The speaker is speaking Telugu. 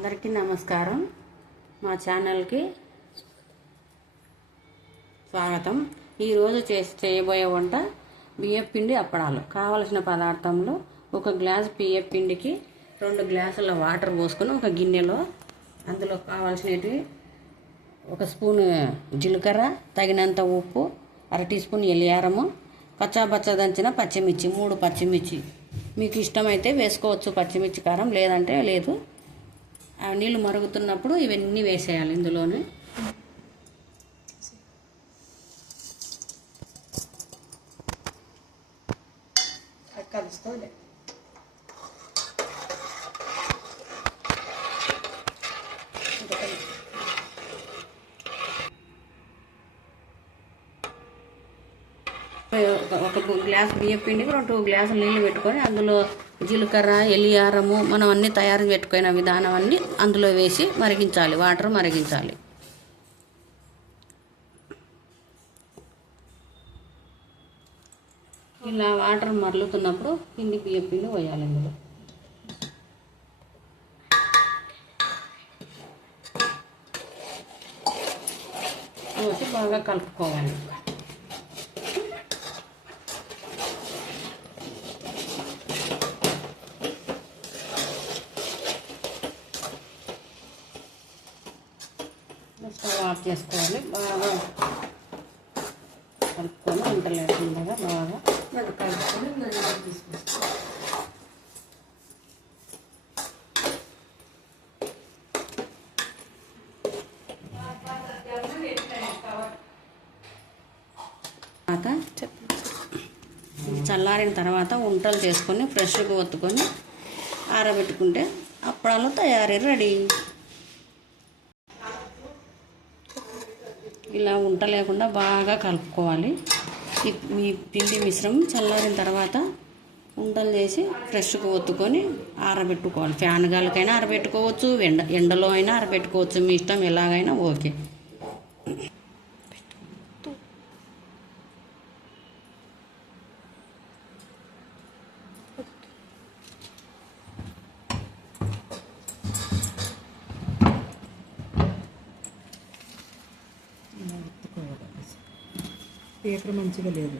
అందరికీ నమస్కారం. మా ఛానల్కి స్వాగతం. ఈరోజు చేయబోయే వంట బియ్యం పిండి అప్పడాలు. కావలసిన పదార్థంలో 1 గ్లాసు బియ్యం పిండికి 2 గ్లాసుల వాటర్ పోసుకొని ఒక గిన్నెలో అందులో కావాల్సినవి 1 స్పూను జీలకర్ర, తగినంత ఉప్పు, 1/2 టీ స్పూన్ ఎల్లియారము, కచ్చాబచ్చా దంచిన పచ్చిమిర్చి 3 పచ్చిమిర్చి మీకు ఇష్టమైతే వేసుకోవచ్చు పచ్చిమిర్చి కారం, లేదంటే లేదు. ఆ నీళ్ళు మరుగుతున్నప్పుడు ఇవన్నీ వేసేయాలి ఇందులోనే. కలుసుకోలే ఒక గ్లాస్ బియ్యం పిండికి 2 గ్లాసులు నీళ్ళు పెట్టుకొని అందులో జీలకర్ర, ఎల్లియారము మనం అన్నీ తయారు పెట్టుకున్న విధానం అన్నీ అందులో వేసి మరిగించాలి. వాటర్ మరిగించాలి. ఇలా వాటర్ మరలుతున్నప్పుడు బియ్యం పిండి పోయాలి. ఇందులో పోసి బాగా కలుపుకోవాలి. స్టవ్ ఆఫ్ చేసుకోవాలి. బాగా కలుపుకొని వంట లేకుండా బాగా కలుపుకొని తీసుకొస్తాం. చల్లారిన తర్వాత వంటలు చేసుకొని ఫ్రెష్గా ఒత్తుకొని ఆరబెట్టుకుంటే అప్పడాలు తయారీ రెడీ. ఇలా ఉంట లేకుండా బాగా కలుపుకోవాలి. ఈ పిండి మిశ్రమం చల్లారిన తర్వాత ఉండలు చేసి ఫ్రెష్గా ఒత్తుకొని ఆరబెట్టుకోవాలి. ఫ్యాన్ గాలికైనా ఆరబెట్టుకోవచ్చు, ఎండలో అయినా ఆరబెట్టుకోవచ్చు. మీ ఇష్టం ఎలాగైనా ఓకే. పేపర్ మంచిగా లేదు.